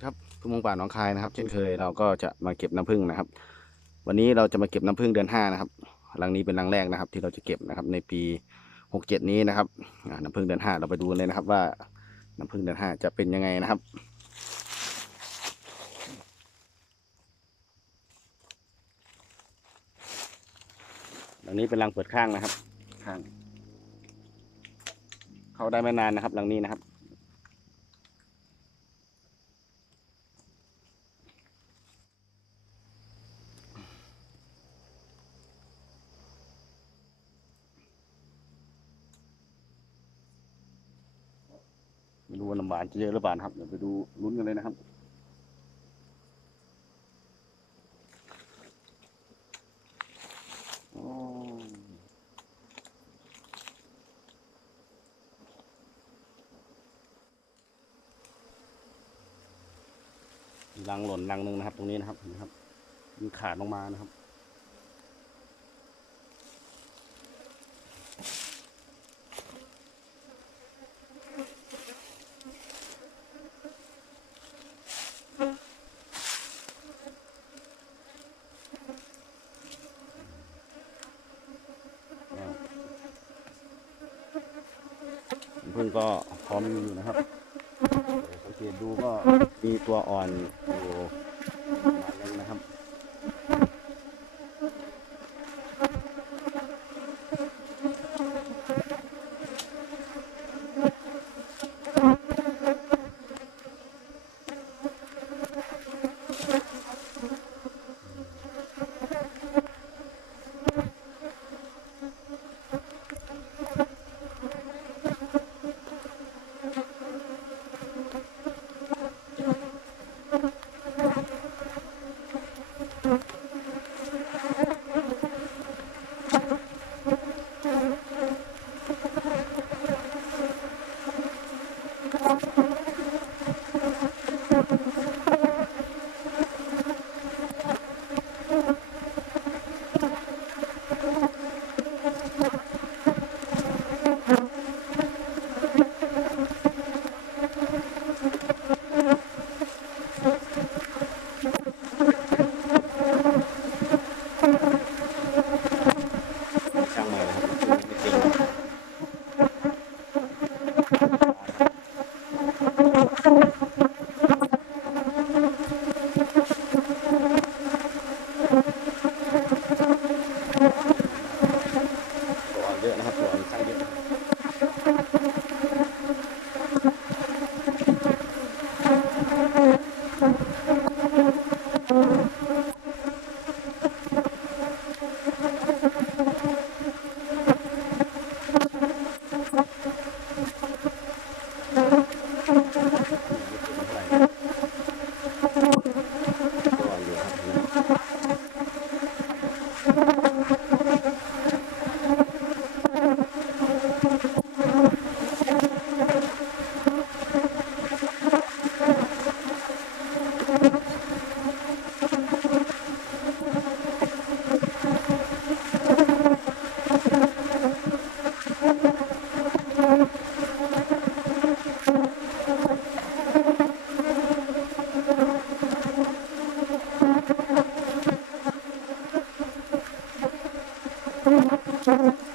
ดีครับทุ่งมงป่าหนองคายนะครับ เช่นเคยเราก็จะมาเก็บน้ำผึ้งนะครับ วันนี้เราจะมาเก็บน้ำผึ้งเดือนห้านะครับรังนี้เป็นรังแรกนะครับ ที่เราจะเก็บนะครับ ในปีหกเจ็ดนี้นะครับอ่าน้ำผึ้งเดือนห้าเราไปดูกันเลยนะครับ ว่าน้ำผึ้งเดือนห้าจะเป็นยังไงนะครับรังนี้เป็นรังเปิดข้างนะครับ ข้าง เข้าได้ไม่นานนะครับรังนี้นะครับ ไม่รู้ว่าน้ำหวานจะเยอะหรือเปล่านครับ เดี๋ยวไปดูลุ้นกันเลยนะครับรังหล่นรังหนึ่งนะครับ ตรงนี้นะครับเห็นไหมครับมันขาดลงมานะครับ พึ่งก็พร้อมอยู่นะครับสังเกตดูก็มีตัวอ่อน ちょっと。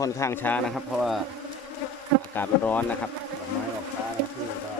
ค่อนข้างช้านะครับ เพราะว่าอากาศมันร้อนนะครับดอกไม้ออกช้านะพึ่ก็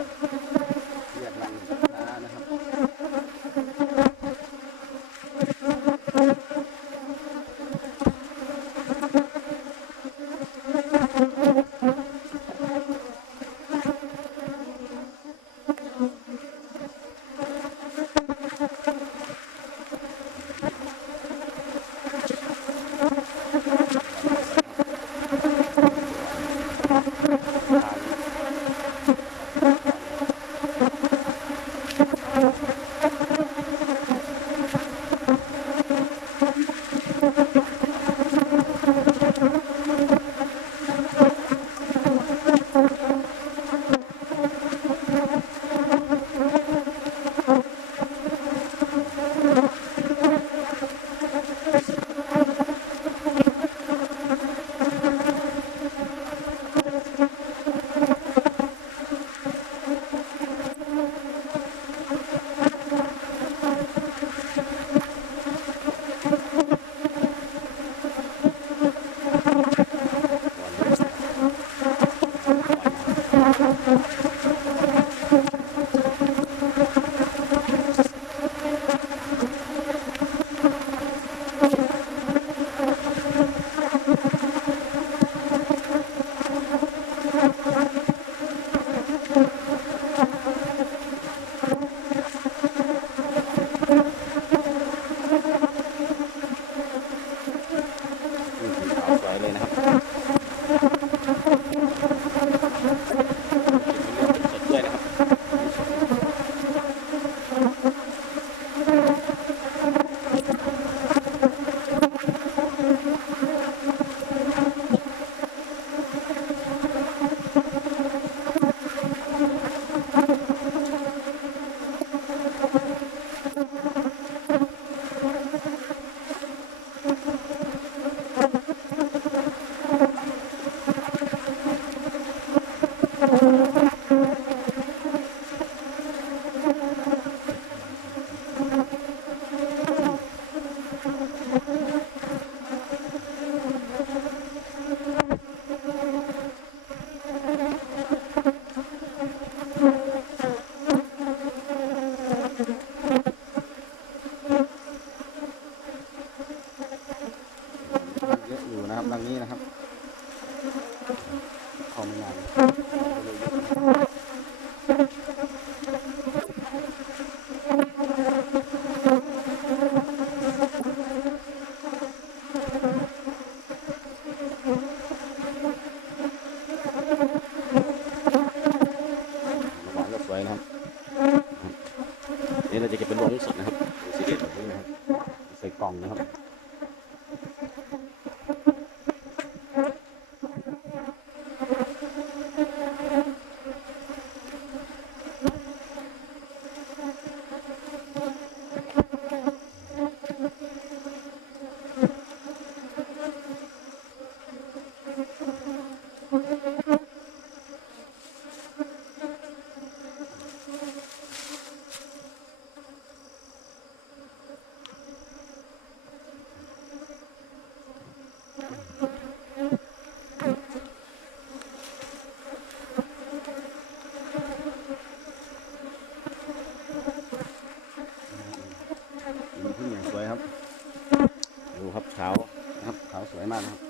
ขาวนะครับขาวสวยมากนะครับ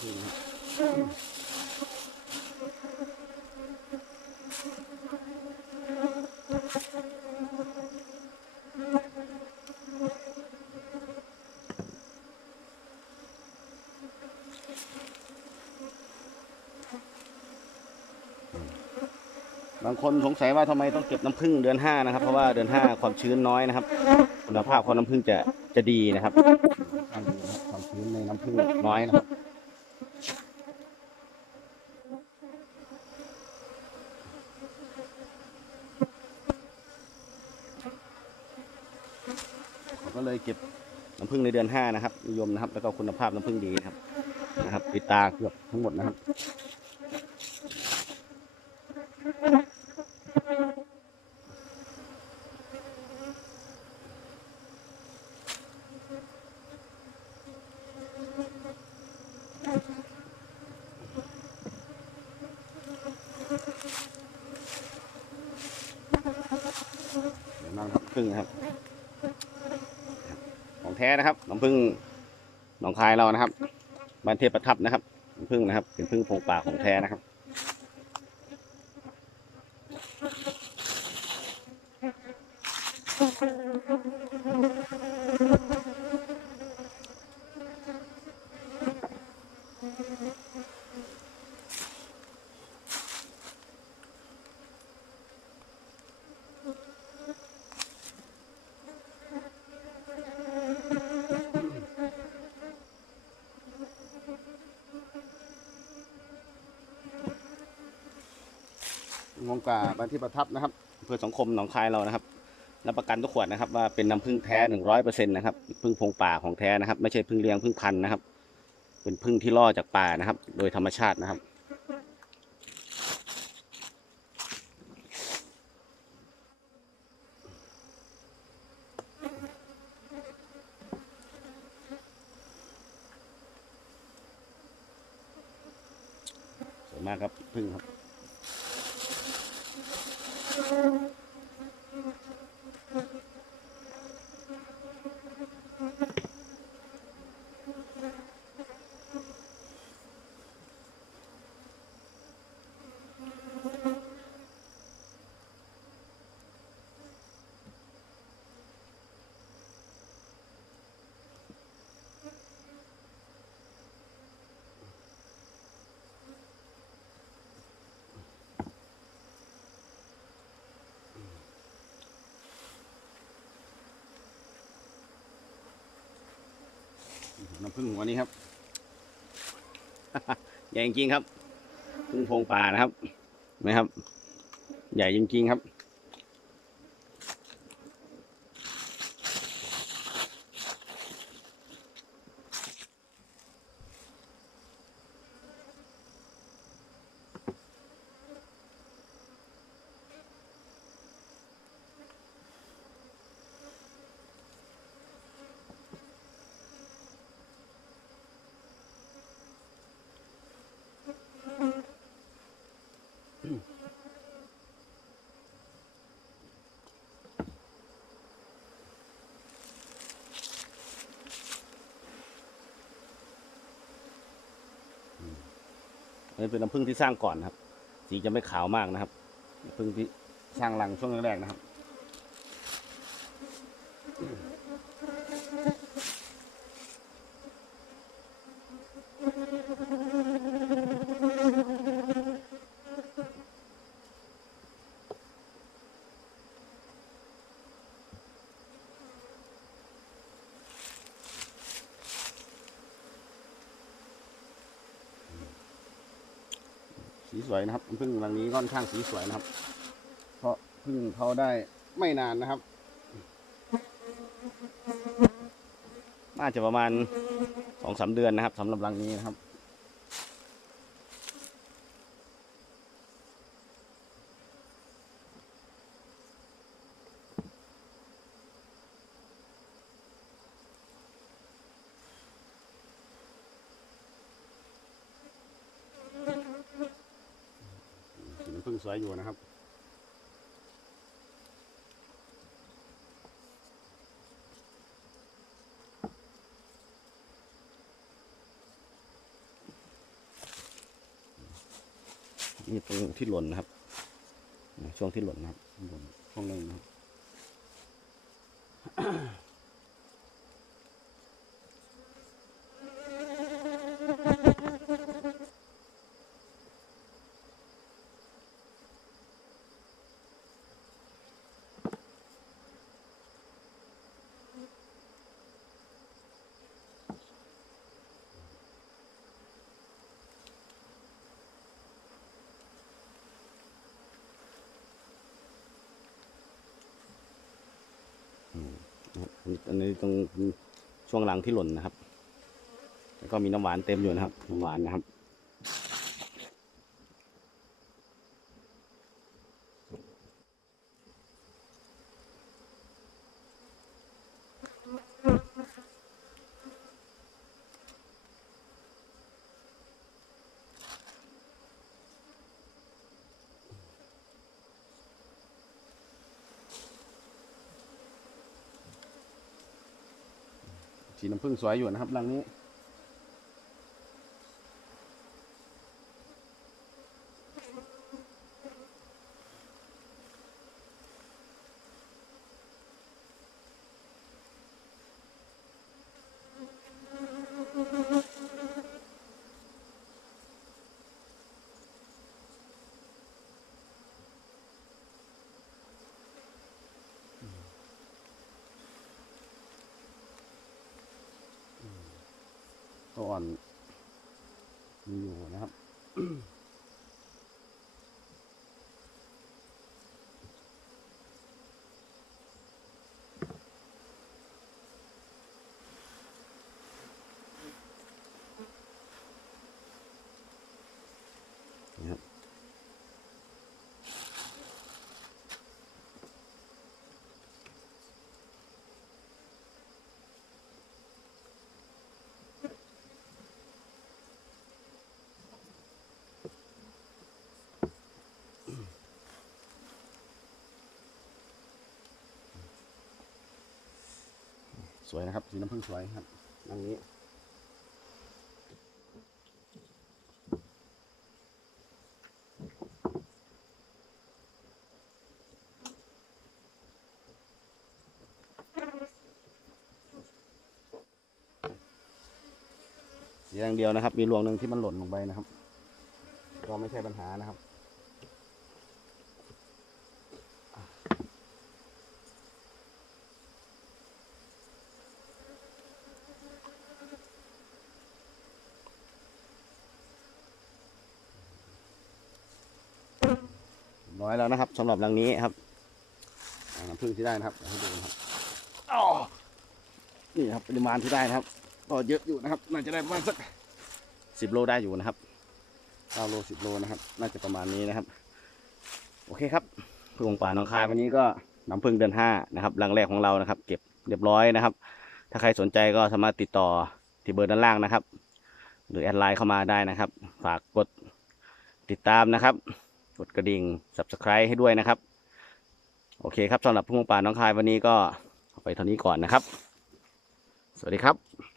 พึ่งนะครับบางคนสงสัยว่าทำไมต้องเก็บน้ำผึ้งเดือนห้านะครับ เพราะว่าเดือนห้าความชื้นน้อยนะครับ คุณภาพของน้ำผึ้งจะ จะดีนะครับความชื้นในน้ำผึ้งน้อยนะครับก็เลยเก็บน้ำผึ้งในเดือนห้านะครับนิยมนะครับ แล้วก็คุณภาพน้ำผึ้งดีครับนะครับปิดตาเกือบทั้งหมดนะครับ น เดี๋ยวนั่งครับ พึ่งนะครับ ของแท้นะครับน้ำพึ่งหนองคายเรานะครับบ้านเทพประทับนะครับน้ำพึ่งนะครับ เป็นพึ่งพงป่าของแท้นะครับ งงกาบ้านที่ประทับนะครับอำเพื่อสังคมหนองคายเรานะครับรับประกันทุกขวดนะครับ ว่าเป็นน้ำพึ่งแท้หนึ่งร้อยเปอร์เซ็นต์นะครับพึ่งพงป่าของแท้นะครับ ไม่ใช่พึ่งเลี้ยงพึ่งพันธุ์นะครับ เป็นพึ่งที่ล่อจากป่านะครับ โดยธรรมชาตินะครับสวยมากครับพึ่งครับ Thank you. น้ำพึ่งวันนี้ครับ ใหญ่จริงๆครับพึ่งโพงป่านะครับนไหมครับ ใหญ่จริงๆครับ นี่เป็นน้ำผึ้งที่สร้างก่อนครับ สีจะไม่ขาวมากนะครับน้ำผึ้งที่สร้างรังช่วงแรกๆนะครับ สวยนะครับพึ่งรังนี้ค่อนข้างสีสวยนะครับ เพราะพึ่งเขาได้ไม่นานนะครับ น่าจะประมาณสองสามเดือนนะครับสำหรับรังนี้นะครับ สวยอยู่นะครับ นี่ตรงที่หล่นนะครับ ช่วงที่หล่นนะครับหล่นช่วงนึงนะครับ อันนี้ตรงช่วงหลังที่หล่นนะครับ แล้วก็มีน้ำหวานเต็มอยู่นะครับน้ำหวานนะครับ สีน้ำผึ้งสวยอยู่นะครับรังนี้ ตัวอ่อนมีอยู่นะครับ สวยนะครับ สีน้ำผึ้งสวยครับอันนี้สีอย่างเดียวนะครับ มีรวงหนึ่งที่มันหล่นลงไปนะครับ ก็ไม่ใช่ปัญหานะครับ อยแล้วนะครับสำหรับรังนี้ครับน้ำผึ้งที่ได้นะครับให้ดูครับนี่ครับปริมาณที่ได้นะครับก็เยอะอยู่นะครับ น่าจะได้ประมาณสักสิบโลได้อยู่นะครับเก้าโลสิบโลนะครับ น่าจะประมาณนี้นะครับ โอเคครับพึ่งป่าหน้องคายวันนี้ก็น้ำพึ่งเดือนห้านะครับรังแรกของเรานะครับ เก็บเรียบร้อยนะครับ ถ้าใครสนใจก็สามารถติดต่อที่เบอร์ด้านล่างนะครับ หรือแอดไลน์เข้ามาได้นะครับ ฝากกดติดตามนะครับ ดกระดิ่ง subscribe ให้ด้วยนะครับ โอเคครับสำหรับพุ่งป่าน้องคายวันนี้ก็ไปเท่านี้ก่อนนะครับ สวัสดีครับ